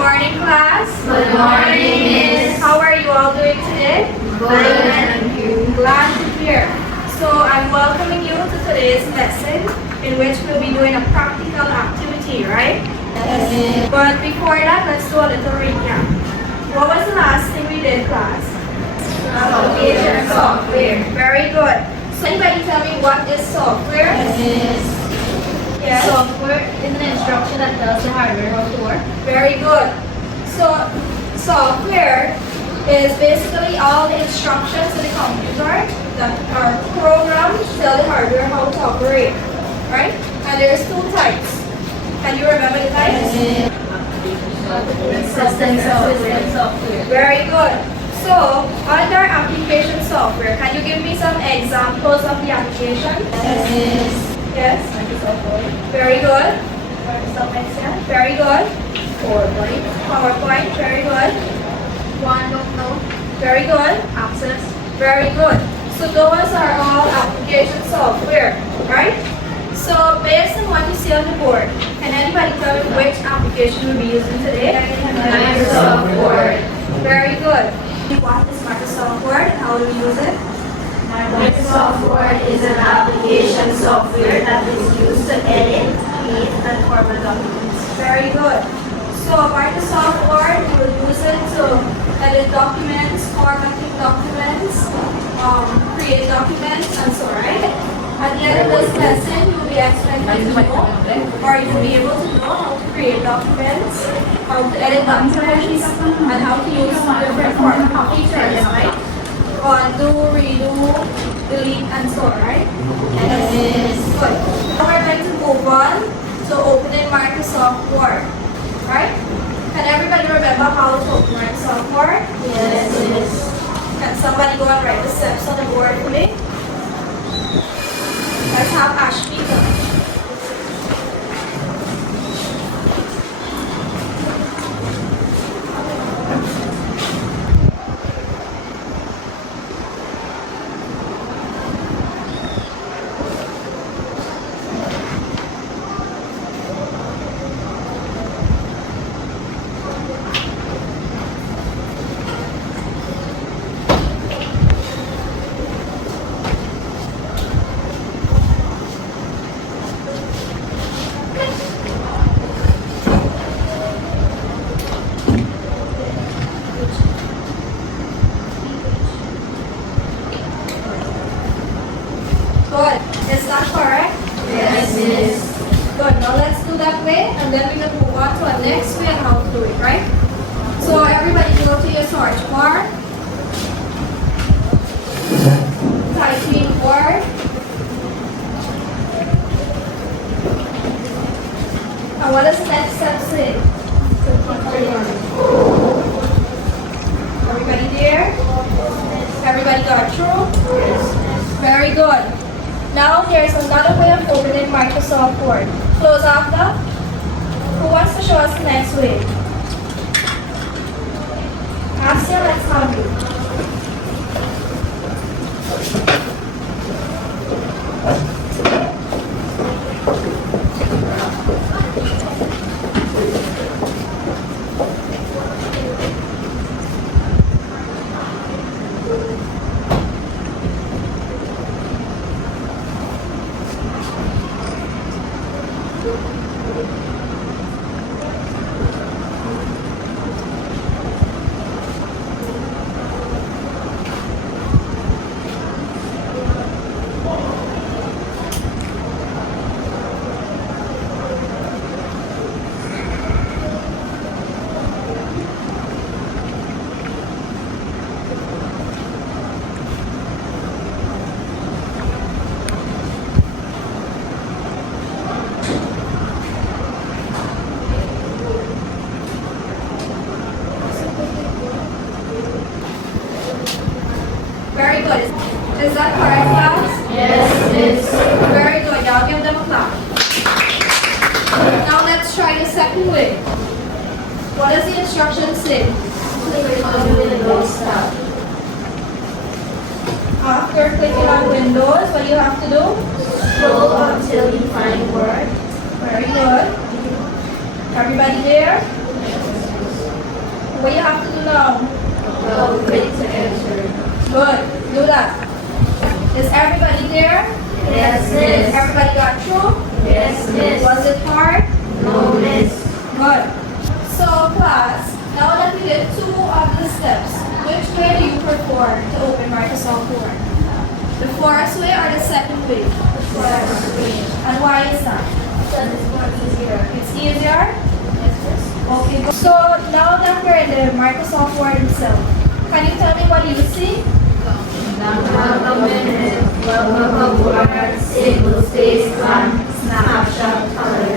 morning, class. Good morning, Miss. How are you all doing today? Good, thank you. Glad to hear. So I'm welcoming you to today's lesson in which we'll be doing a practical activity, right? Yes. But before that, let's do a little recap. What was the last thing we did, class? Application software. Very good. So anybody tell me what is software? Yes. Software is an instruction that tells the hardware how to work. Very good. So software is basically all the instructions to the computer that are programmed to tell the hardware how to operate, right? And there's two types. Can you remember the types? System software. Very good. So under application software, can you give me some examples of the application? Yes. Very good. Very good. PowerPoint. Very good. OneNote. Very good. Access. Very good. So those are all application software, right? So based on what you see on the board, can anybody tell me which application we'll be using today? Microsoft Word. Very good. What is Microsoft Word and how do we use it? Microsoft Word is an application software that is used to edit, create, and format documents. Very good. So Microsoft Word, you will use it to edit documents, formatting documents, create documents, and so right. At the end of this lesson, you will be expected to know, or you will be able to know how to create documents, how to edit documents, and how to use different format features, right? Undo, redo, delete, and so on, right? Good. Now we're going to move on to opening Microsoft Word, right? Can everybody remember how to open Microsoft Word? Yes. Can somebody go and write the steps on the board for me? Let's have Ashley go. Good. Is that correct? Yes, Miss. Good. Now let's do that way and then we can move on to our next way and how to do it, right? So everybody go to your search bar. Type in Word. And what does the next step say? Everybody there? Everybody got through? Very good. Now here's another way of opening Microsoft Word. Close after. Who wants to show us the next way? Asya, let's have you. Very good. Is that correct, class? Yes, Miss. Very good. Y'all give them a clap. Now let's try the second way. What does the instruction say? Click on Windows tab. After clicking on Windows, what do you have to do? Scroll until you find Word. Very good. Everybody there? What you have to do now? Click to enter. Good. Do that. Is everybody there? Yes, miss. Everybody got through? Yes, miss. Was it hard? No, miss. Good. So class, now that we did 2 of the steps, which way do you prefer to open Microsoft Word? The first way or the second way? The first way. And why is that? Because it's more easier. It's easier? Yes, miss. Okay, good. So now that we're in the Microsoft Word itself, can you tell me what you see? Document, welcome word, single space, blank, snapshot, color.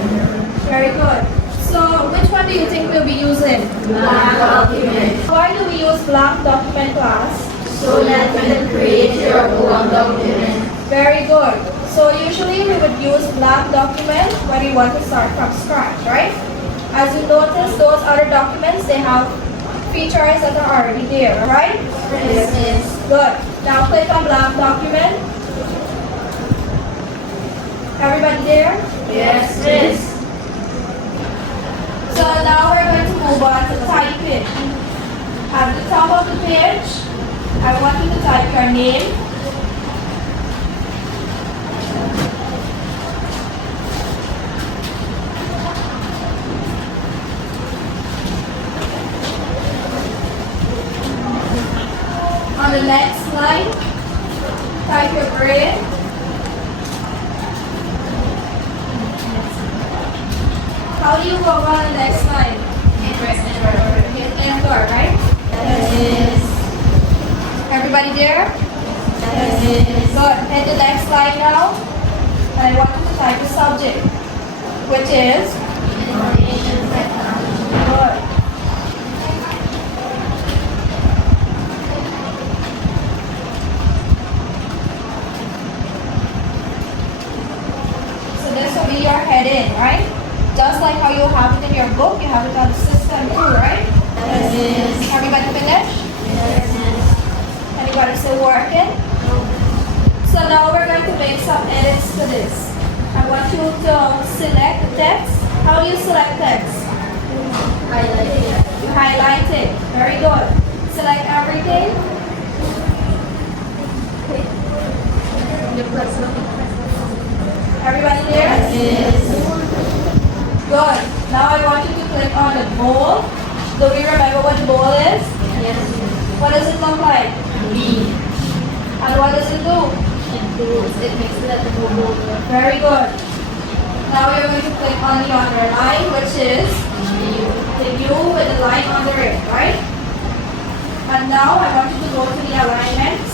Very good. So which one do you think we'll be using? Blank document. Why do we use blank document class? So that you can create your own document. Very good. So usually we would use blank document when we want to start from scratch, right? As you notice, those other documents, they have features that are already there, right? Yes, miss. Good. Now click on blank document. Everybody there? Yes, miss. So now we're going to move on to typing. At the top of the page, I want you to type your name. On the next line, type your grade. How do you go on the next line? Hit enter, right? Yes. Everybody there? Yes. Good. Hit the next line now. And I want you to type the subject, which is Information technology. good. So this will be your heading, right? Just like how you have it in your book, you have it on the system too, right? Yes. Everybody finished? Yes. Anybody still working? So now we're going to make some edits to this. I want you to select the text. How do you select text? Highlight it. You highlight it. Very good. Select everything. Everybody there? Yes. Good. Now I want you to click on the bowl. Do we remember what the bowl is? Yes. What does it look like? B. And what does it do? It makes it at the mobile. Very good. Now you're going to click on the underline, which is the U with the line under it, right? And now I want you to go to the alignments.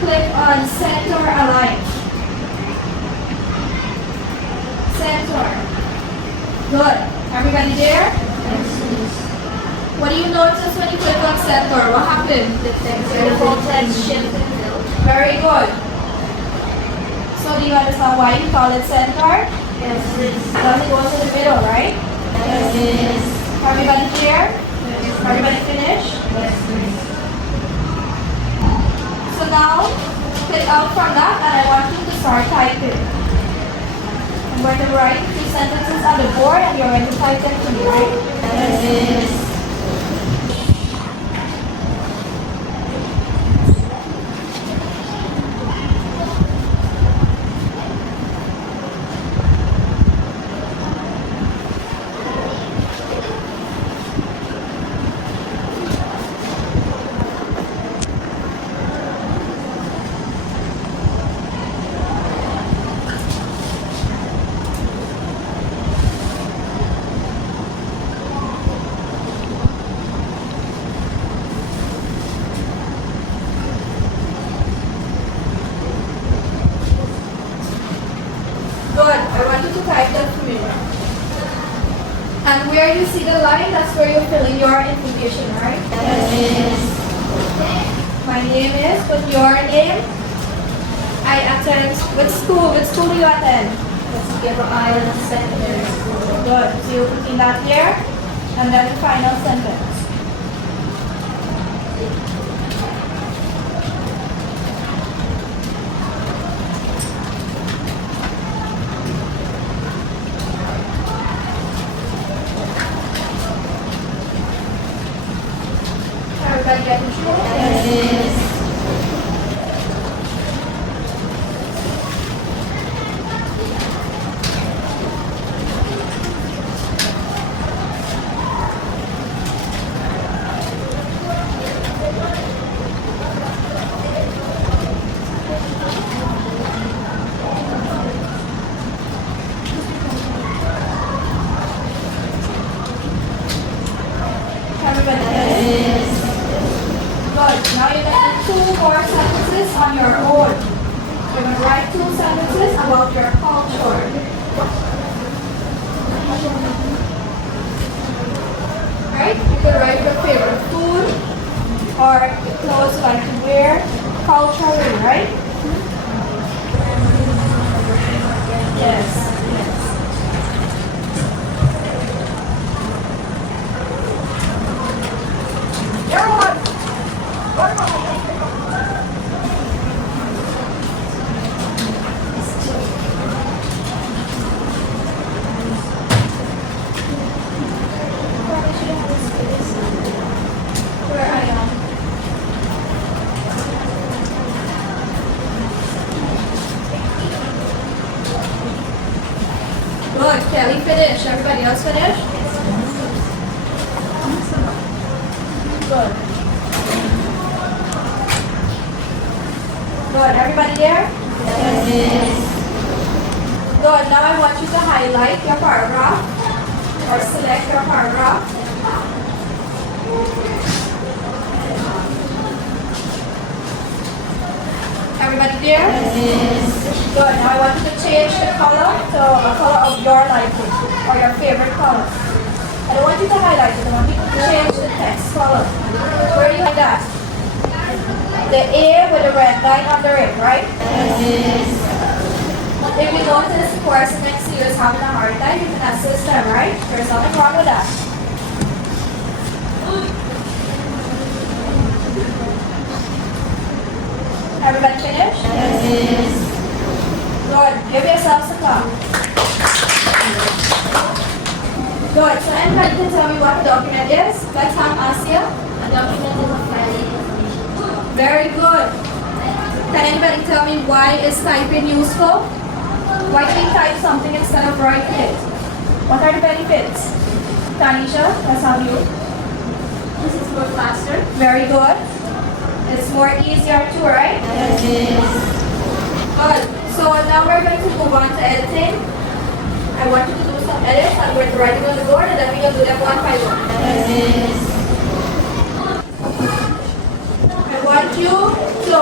Click on center align. Center. Good. Everybody there? What do you notice when you click on center? What happened? The whole text shifted. Very good. So do you understand why you call it center? Yes. Because it goes in the middle, right? Yes. Everybody here? Everybody finished? Yes. So now, click out from that and I want you to start typing. I'm going to write 2 sentences on the board and you're going to type them to me, right? Yes. Good. I want you to type them for me. And where you see the line, that's where you're filling your information, right? Yes. My name is, put your name. I attend, which school do you attend? Gabriel Island Secondary School. Good. So you put in that here, and then the final sentence. everybody getting through? Yes. Everybody yes. Good. Now you're going to do 2 more sentences on your own. You're going to write 2 sentences about your culture. Right? You can write your favorite food or the clothes you like to wear culturally, right? Yes. Where I am. Good. Kelly finished. Everybody else finished? Good. Good. Everybody there? Yes. Good. Now I want you to highlight your paragraph or select your paragraph. Everybody there? Yes. Good. Now I want you to change the color to a color of your liking or your favorite color. I don't want you to highlight it. I want you to change the text color. Where do you like that? The A with the red line under it, right? Yes. If you notice the person next to you is having a hard time, you can assist them, right? There's nothing wrong with that. Everybody finished? Yes. Good. Give yourselves a clap. Good. So anybody can tell me what a document is? Let's have Asia. A document is a file of information. Very good. Can anybody tell me why is typing useful? Why do we type something instead of writing it? What are the benefits? Tanisha, let's have you. This is more faster. Very good. It's more easier too, right? Yes. Good. So now we're going to move on to editing. I want you to do some edits. I'm going to write it on the board and then we're going to do them one by one. Yes. I want you to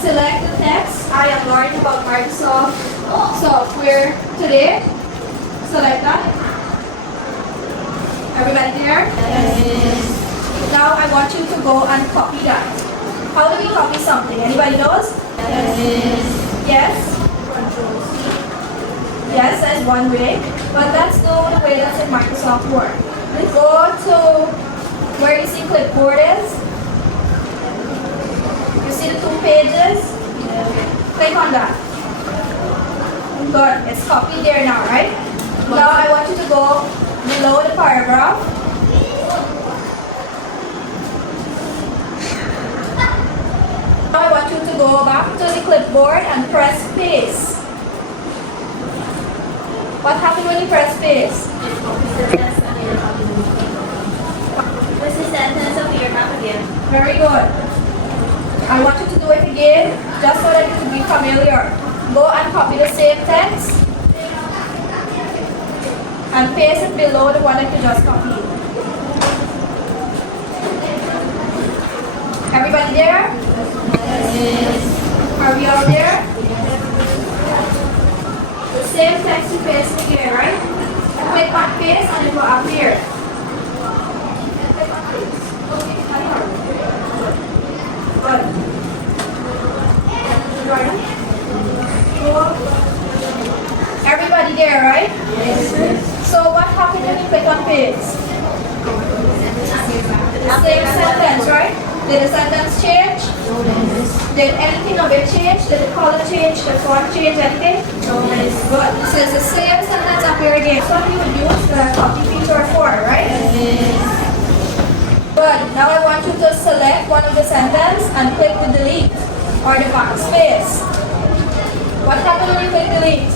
select the text. I am learning about Microsoft software today. Select that. Everybody there? Yes. Now I want you to go and copy that. How do we copy something? Anybody knows? Yes. Yes? Yes, that's one way. But that's not the way that's in Microsoft Word. Go to where you see clipboard is. You see the 2 pages? Click on that. Good. It's copied there now, right? Now I want you to go below the paragraph. Now I want you to go back to the clipboard and press paste. What happens when you press paste? This is sentence of your map again. Very good. I want you to do it again just so that you can be familiar. Go and copy the same text and paste it below the one that you just copied. Everybody there? Yes. Are we all there? The same text you paste again, right? Click on paste and it will appear. Good. Jordan? Everybody there, right? Yes. So what happened when you click on paste? The same sentence, right? Did the sentence change? Did anything of it change? Did the color change? The font change? Anything? Good. So it's the same sentence up here again. So you would use the copy feature for, right? Yes. Good. Now I want you to select with the sentence and click the delete or the backspace. What happened when you click delete?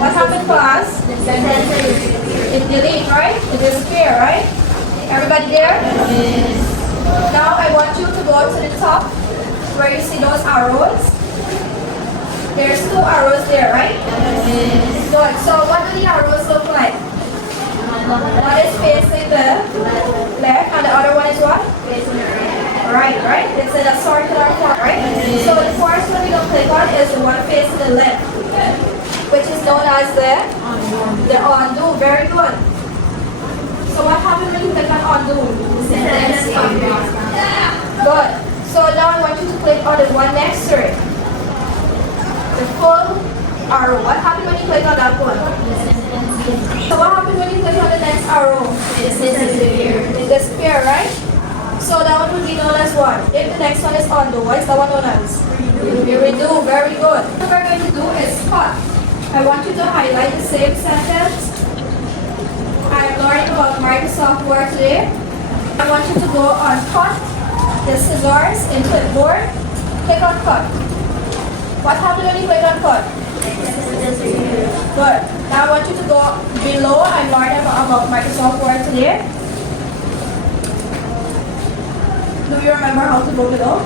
What happened for us? It delete, right? It disappear, right? Everybody there? Now I want you to go to the top where you see those arrows. There's 2 arrows there, right? Good. So what do the arrows look like? One is facing the left and the other one is what? Facing the right. Right? It's in a circular form, right? So the first one we're going to click on is the one facing the left, which is known as the undo. Very good. So what happens when you click on undo? Good. So now I want you to click on the one next to it. The full arrow. What happens when you click on that one? So what happens when you click on the next arrow? It disappears, right? So that one would be known as what? If the next one is undo, what is that one known as? Redo. Very good. What we're going to do is cut. I want you to highlight the same sentence. I'm learning about Microsoft Word today. I want you to go on cut, the scissors in clipboard. Click on cut. What happened when you click on cut? Good. Now I want you to go below and learn about Microsoft Word today. Do you remember how to go below?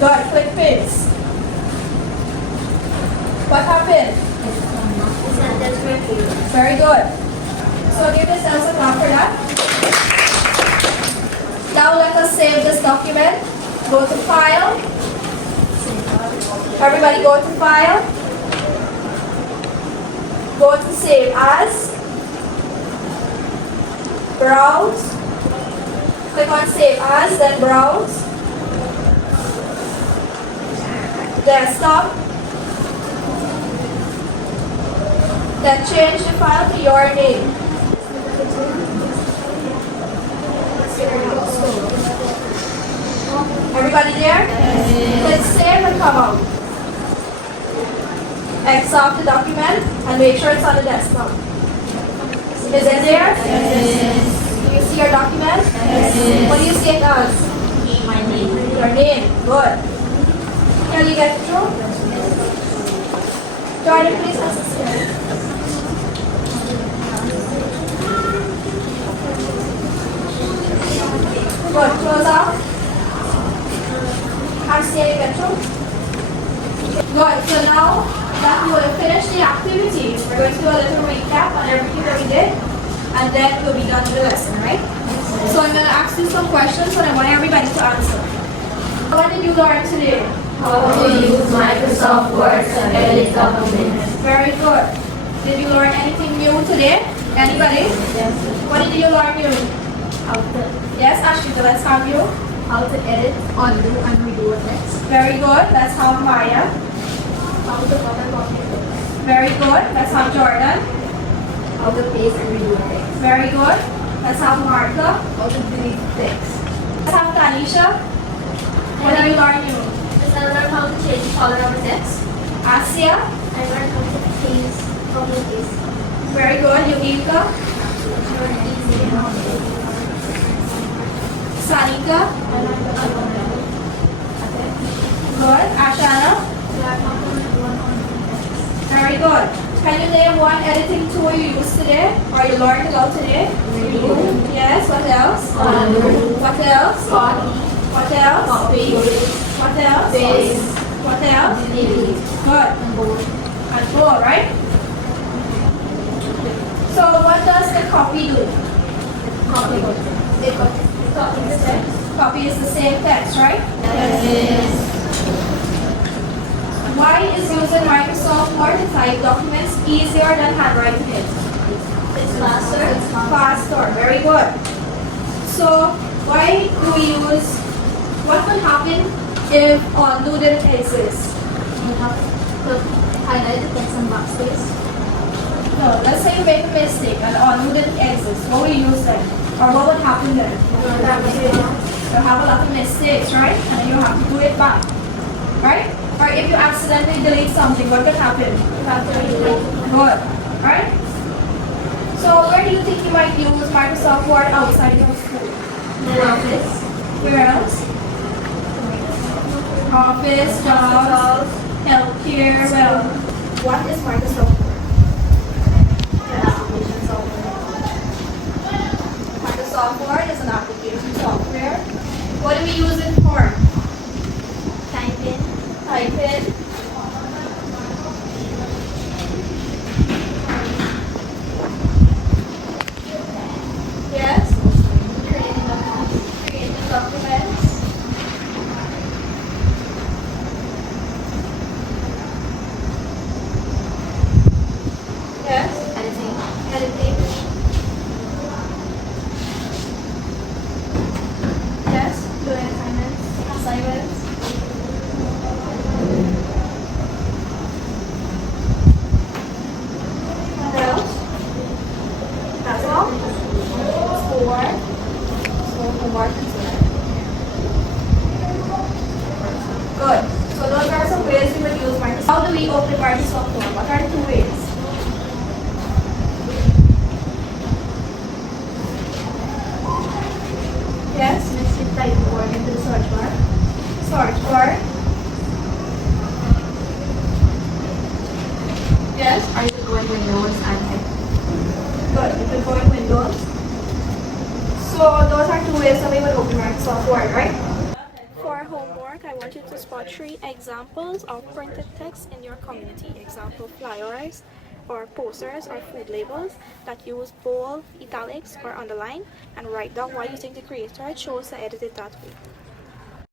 Good. Click paste. What happened? Very good. So give yourselves a clap for that. Now let us save this document. Go to File. Everybody go to File. Go to Save As. Browse. Click on Save As, then Browse. Desktop. Then change the file to your name. Everybody there? Click Save and come out. X off the document and make sure it's on the desktop. Is it there? Yes. Do you see your document? Yes. What do you see it as? My name. Your name. Good. Can you get it through? Jordan, please assist me. Good. Close off. I'm seeing it through. Good. So now that we will finish the activity, we're going to do a little recap on everything that we did, and then we'll be done with the lesson, right? So I'm going to ask you some questions, and I want everybody to answer. What did you learn today? How to use Microsoft Word to edit documents. Very good. Did you learn anything new today? Anybody? Yes. What did you learn new? How to, Yes, Ashita, let's have you. how to edit, undo, and redo a text. Very good. Let's have Maya. How to copy text. Very good. Let's have Jordan. How to paste and redo a text. Very good. Let's have Martha. How to delete text. Let's have Tanisha. What did you learn new? I learned how to change color of a text. Asia. I learned how to paste, copy and paste. Very good. Yugika. Sanika. Good. Ashana. Very good. Can you name one editing tool you used today or you learned about today? Yes. What else? What else? What else? What else? What else? Good. And bold, right? So what does the copy do? Copy is the same text, right? Yes. Why is using Microsoft Word to type documents easier than handwriting it? It's faster. Faster, very good. So why do we use, what would happen if undo didn't exist? You have to highlight the text and backspace. No, let's say you make a mistake and undo didn't exist. What would you use then? Or what would happen then? You have a lot of mistakes, right? And then you have to do it back, right? Or if you accidentally delete something, what could happen? You have to redo it. Good, right? So where do you think you might use Microsoft Word outside your school? Office. Where else? Office, jobs, healthcare. Well, what is Microsoft Word? The application software. Microsoft Word is an application software. What do we use it for? Type in. Type in. Yes. Creating documents. Yes. Editing. Editing. Yes. Doing assignments. Assignments. What else? That's all? Schoolwork. So homework and so on. Good. So those are some ways we would use Microsoft. How do we open Microsoft Word? What are the 2 ways? Yes? Let's just type the word into the search bar. Search bar. Yes? Or you could go in Windows and type. Good. You can go in Windows. So those are 2 ways that we would open Microsoft Word, right? For homework, I want you to spot 3 examples of printed text in your community. Example flyers or posters or food labels that use bold, italics or underline, and write down why you think the creator chose to edit it that way.